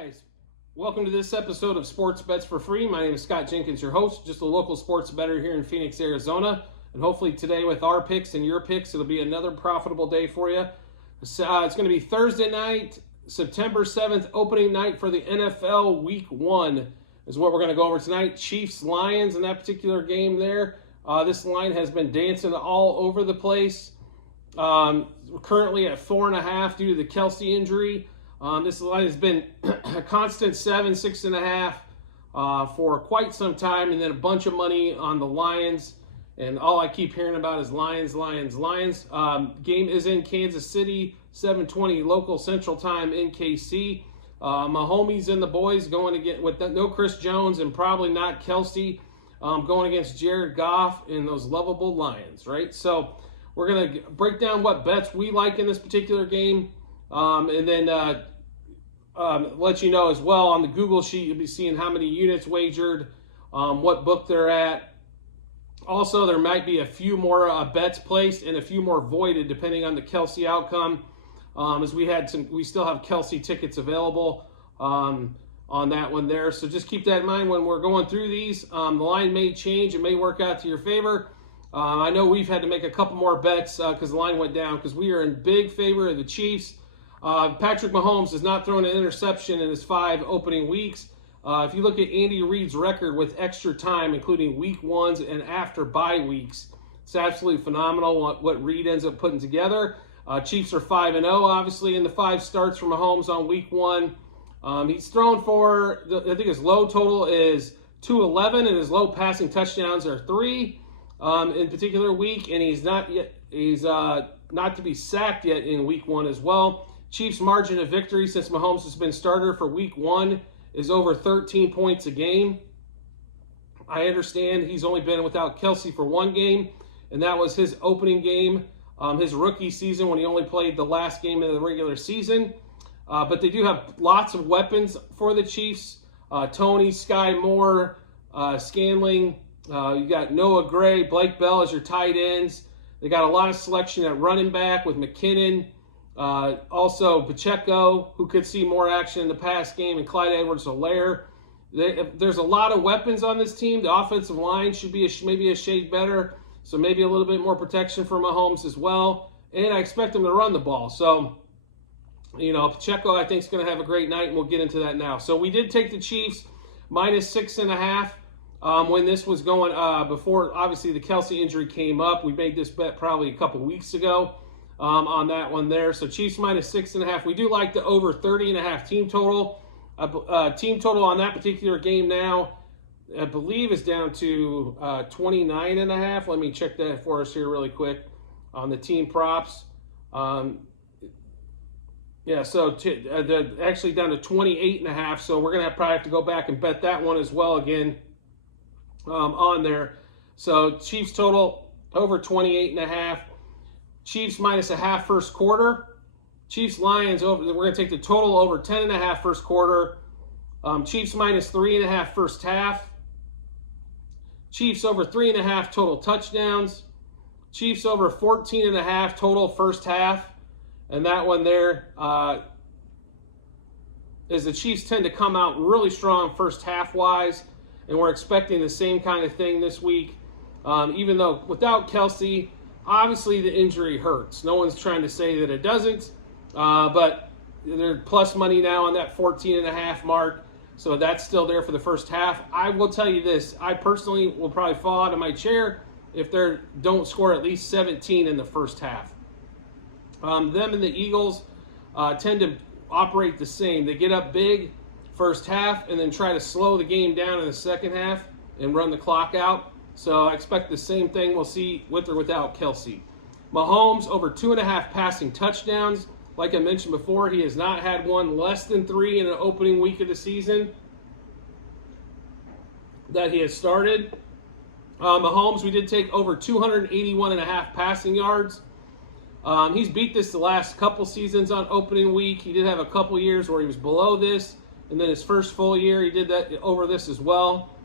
guys, welcome to this episode of Sports Bets for Free. My name is Scott Jenkins, your host, just a local sports bettor here in Phoenix, Arizona. And hopefully today with our picks and your picks, it'll be another profitable day for you. It's going to be Thursday night, September 7th, opening night for the NFL Week 1 is what we're going to go over tonight. Chiefs-Lions in that particular game there. This line has been dancing all over the place. Currently at 4.5 due to the Kelsey injury. This line has been a constant 7, 6.5 for quite some time, and then a bunch of money on the Lions. And all I keep hearing about is Lions, Lions, Lions. Game is in Kansas City, 7:20 local Central Time in KC. Mahomes and the boys going to get with no Chris Jones and probably not Kelsey, going against Jared Goff and those lovable Lions, right? So we're going to break down what bets we like in this particular game, and then let you know as well on the Google sheet, you'll be seeing how many units wagered, what book they're at. Also, there might be a few more bets placed and a few more voided depending on the Kelsey outcome, as we still have Kelsey tickets available on that one there. So just keep that in mind when we're going through these. The line may change. It may work out to your favor. I know we've had to make a couple more bets because the line went down because we are in big favor of the Chiefs. Patrick Mahomes has not thrown an interception in his 5 opening weeks. If you look at Andy Reid's record with extra time, including week 1s and after bye weeks, it's absolutely phenomenal what Reid ends up putting together. Chiefs are 5-0, obviously, in the 5 starts for Mahomes on week 1. He's thrown for, I think his low total is 211, and his low passing touchdowns are 3 in particular week, and he's not to be sacked yet in week 1 as well. Chiefs' margin of victory since Mahomes has been starter for week 1 is over 13 points a game. I understand he's only been without Kelsey for 1 game, and that was his opening game, his rookie season when he only played the last game of the regular season. But they do have lots of weapons for the Chiefs. Tony, Sky Moore, Scanling. You got Noah Gray, Blake Bell as your tight ends. They got a lot of selection at running back with McKinnon. Also Pacheco, who could see more action in the pass game, and Clyde Edwards-Helaire. There's a lot of weapons on this team. The offensive line should be maybe a shade better, so maybe a little bit more protection for Mahomes as well. And I expect him to run the ball. So, Pacheco I think is going to have a great night, and we'll get into that now. So we did take the Chiefs minus 6.5 when this was going before, obviously, the Kelsey injury came up. We made this bet probably a couple weeks ago. On that one there. So Chiefs minus 6.5. We do like the over 30.5 team total. Team total on that particular game now, I believe, is down to 29.5. Let me check that for us here really quick on the team props. So they're actually down to 28.5. So we're going to probably have to go back and bet that one as well again on there. So Chiefs total over 28.5. Chiefs minus a half first quarter. Chiefs Lions over. We're going to take the total over 10.5 first quarter. Chiefs minus 3.5 first half. Chiefs over 3.5 total touchdowns. Chiefs over 14.5 total first half. And that one there is the Chiefs tend to come out really strong first half wise, and we're expecting the same kind of thing this week. Even though without Kelsey, obviously, the injury hurts. No one's trying to say that it doesn't, but they're plus money now on that 14.5 mark, so that's still there for the first half. I will tell you this. I personally will probably fall out of my chair if they don't score at least 17 in the first half. Them and the Eagles tend to operate the same. They get up big first half and then try to slow the game down in the second half and run the clock out. So I expect the same thing we'll see with or without Kelsey. Mahomes over 2.5 passing touchdowns. Like I mentioned before, he has not had one less than 3 in an opening week of the season that he has started. Mahomes, we did take over 281.5 passing yards. He's beat this the last couple seasons on opening week. He did have a couple years where he was below this, and then his first full year he did that over this as well.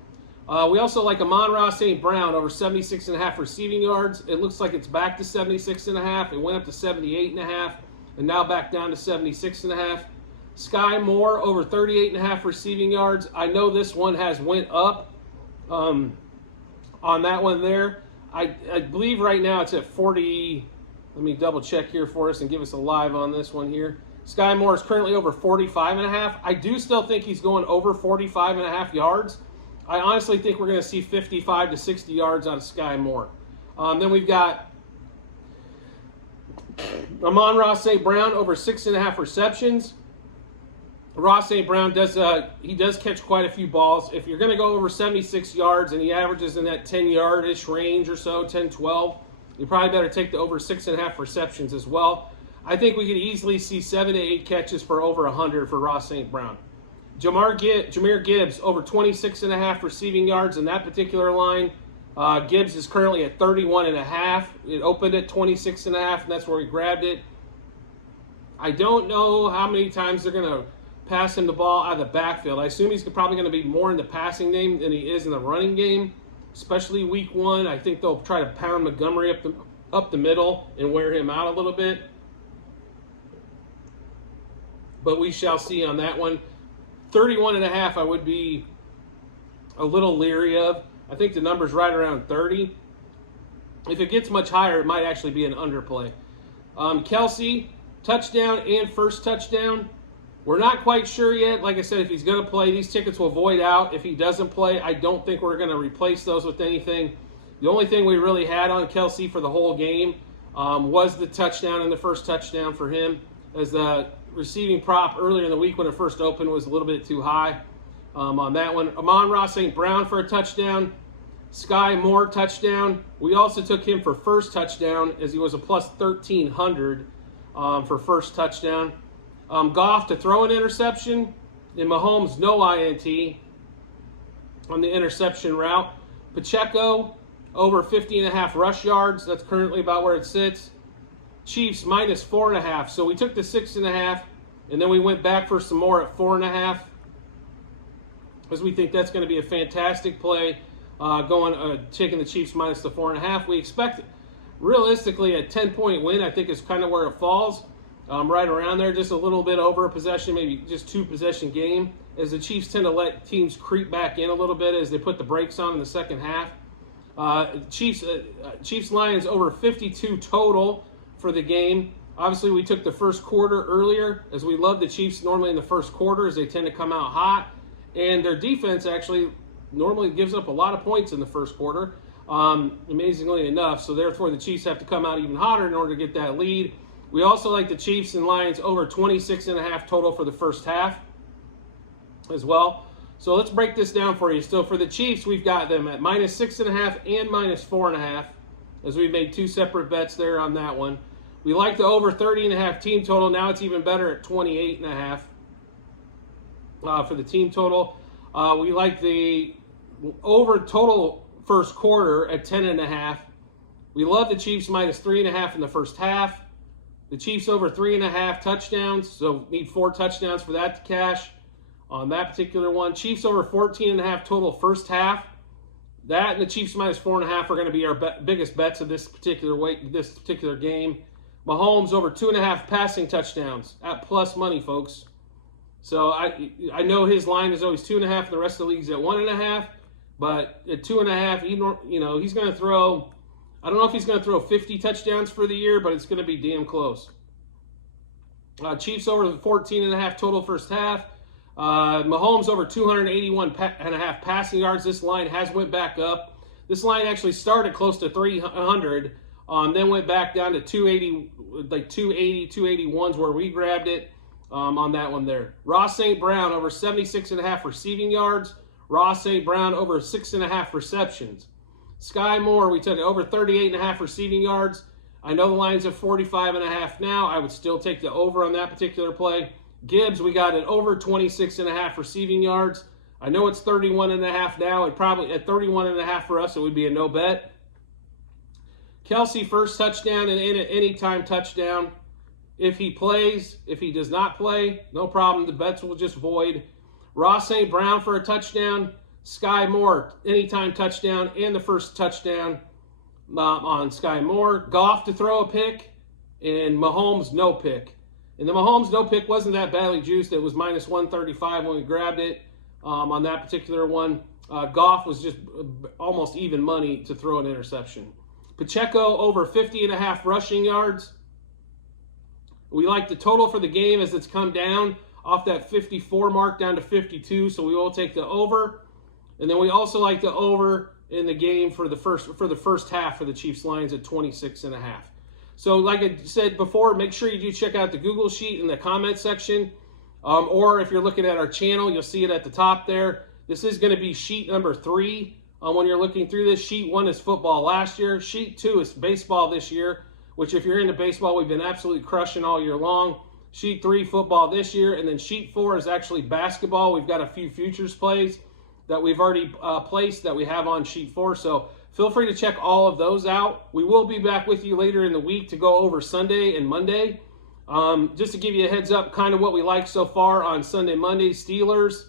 We also like Amon-Ra St. Brown over 76.5 receiving yards. It looks like it's back to 76.5. It went up to 78.5 and now back down to 76.5. Sky Moore over 38.5 receiving yards. I know this one has went up on that one there. I believe right now it's at 40. Let me double check here for us and give us a live on this one here. Sky Moore is currently over 45.5. I do still think he's going over 45.5 yards. I honestly think we're going to see 55 to 60 yards out of Sky Moore. Then we've got Amon-Ra St. Brown over 6.5 receptions. Ross St. Brown does catch quite a few balls. If you're going to go over 76 yards and he averages in that 10-yard-ish range or so, 10, 12, you probably better take the over 6.5 receptions as well. I think we could easily see 7 to 8 catches for over 100 for Ross St. Brown. Jahmyr Gibbs over 26.5 receiving yards in that particular line. Gibbs is currently at 31.5. It opened at 26.5, and that's where we grabbed it. I don't know how many times they're going to pass him the ball out of the backfield. I assume he's probably going to be more in the passing game than he is in the running game, especially week 1. I think they'll try to pound Montgomery up the middle and wear him out a little bit. But we shall see on that one. 31.5 I would be a little leery of. I think the number's right around 30. If it gets much higher, it might actually be an underplay. Kelce, touchdown and first touchdown. We're not quite sure yet. Like I said, if he's going to play, these tickets will void out. If he doesn't play, I don't think we're going to replace those with anything. The only thing we really had on Kelce for the whole game was the touchdown, and the first touchdown for him, as the receiving prop earlier in the week when it first opened was a little bit too high on that one. Amon-Ra St. Brown for a touchdown. Sky Moore touchdown. We also took him for first touchdown, as he was a plus 1,300 for first touchdown. Goff to throw an interception, and Mahomes no INT on the interception route. Pacheco over 50.5 rush yards. That's currently about where it sits. Chiefs minus 4.5. So we took the 6.5, and then we went back for some more at 4.5, because we think that's going to be a fantastic play. Taking the Chiefs minus the 4.5. We expect realistically a 10-point win. I think is kind of where it falls. Right around there, just a little bit over a possession, maybe just 2-possession game, as the Chiefs tend to let teams creep back in a little bit as they put the brakes on in the second half. Chiefs Lions over 52 total for the game. Obviously, we took the first quarter earlier, as we love the Chiefs normally in the first quarter, as they tend to come out hot, and their defense actually normally gives up a lot of points in the first quarter, amazingly enough. So therefore, the Chiefs have to come out even hotter in order to get that lead. We also like the Chiefs and Lions over 26.5 total for the first half as well. So let's break this down for you. So for the Chiefs, we've got them at minus 6.5 and minus 4.5, as we've made 2 separate bets there on that one. We like the over 30.5 team total. Now it's even better at 28.5 for the team total. We like the over total first quarter at 10.5. We love the Chiefs minus 3.5 in the first half. The Chiefs over 3.5 touchdowns, so need 4 touchdowns for that to cash on that particular one. Chiefs over 14.5 total first half. That and the Chiefs minus 4.5 are going to be our biggest bets of this particular game. Mahomes over 2.5 passing touchdowns at plus money, folks. So I know his line is always 2.5, and the rest of the league's at 1.5. But at 2.5, he's going to throw. I don't know if he's going to throw 50 touchdowns for the year, but it's going to be damn close. Chiefs over 14.5 total first half. Mahomes over 281.5 passing yards. This line has went back up. This line actually started close to 300, then went back down to 280, like 280, 281s where we grabbed it on that one there. Ross St. Brown over 76.5 receiving yards. Ross St. Brown over 6.5 receptions. Sky Moore, we took over 38.5 receiving yards. I know the line's at 45.5 now. I would still take the over on that particular play. Gibbs, we got it over 26.5 receiving yards. I know it's 31.5 now. It probably at 31.5 for us, it would be a no bet. Kelce first touchdown and in an anytime touchdown. If he plays, if he does not play, no problem. The bets will just void. Ross St. Brown for a touchdown. Sky Moore, anytime touchdown, and the first touchdown on Sky Moore. Goff to throw a pick, and Mahomes, no pick. And the Mahomes no pick wasn't that badly juiced. It was minus 135 when we grabbed it on that particular one. Goff was just almost even money to throw an interception. Pacheco over 50.5 rushing yards. We like the total for the game as it's come down off that 54 mark down to 52, so we will take the over. And then we also like the over in the game for the first half for the Chiefs Lions at 26.5. So like I said before, make sure you do check out the Google Sheet in the comment section. Or if you're looking at our channel, you'll see it at the top there. This is going to be sheet number 3 when you're looking through this. Sheet 1 is football last year. Sheet 2 is baseball this year, which if you're into baseball, we've been absolutely crushing all year long. Sheet 3, football this year. And then sheet 4 is actually basketball. We've got a few futures plays that we've already placed that we have on sheet 4. So feel free to check all of those out. We will be back with you later in the week to go over Sunday and Monday. Just to give you a heads up, kind of what we like so far on Sunday, Monday: Steelers,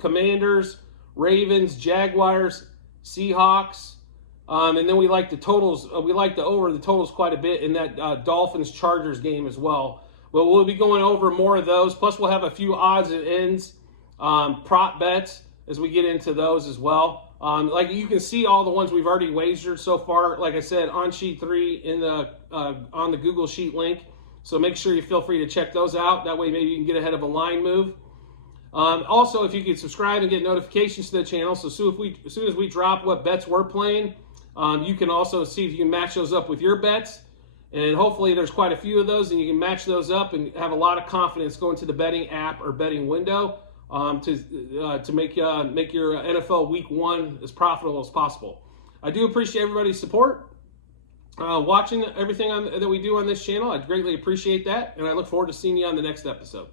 Commanders, Ravens, Jaguars, Seahawks, and then we like the totals. We like the over the totals quite a bit in that Dolphins-Chargers game as well. But we'll be going over more of those. Plus, we'll have a few odds and ends, prop bets as we get into those as well. Like you can see all the ones we've already wagered so far. Like I said, on sheet 3 in the on the Google Sheet link. So make sure you feel free to check those out. That way, maybe you can get ahead of a line move. Also, if you could subscribe and get notifications to the channel, so as soon as we drop what bets we're playing, you can also see if you can match those up with your bets. And hopefully there's quite a few of those, and you can match those up and have a lot of confidence going to the betting app or betting window to make your NFL Week 1 as profitable as possible. I do appreciate everybody's support, watching everything that we do on this channel. I greatly appreciate that, and I look forward to seeing you on the next episode.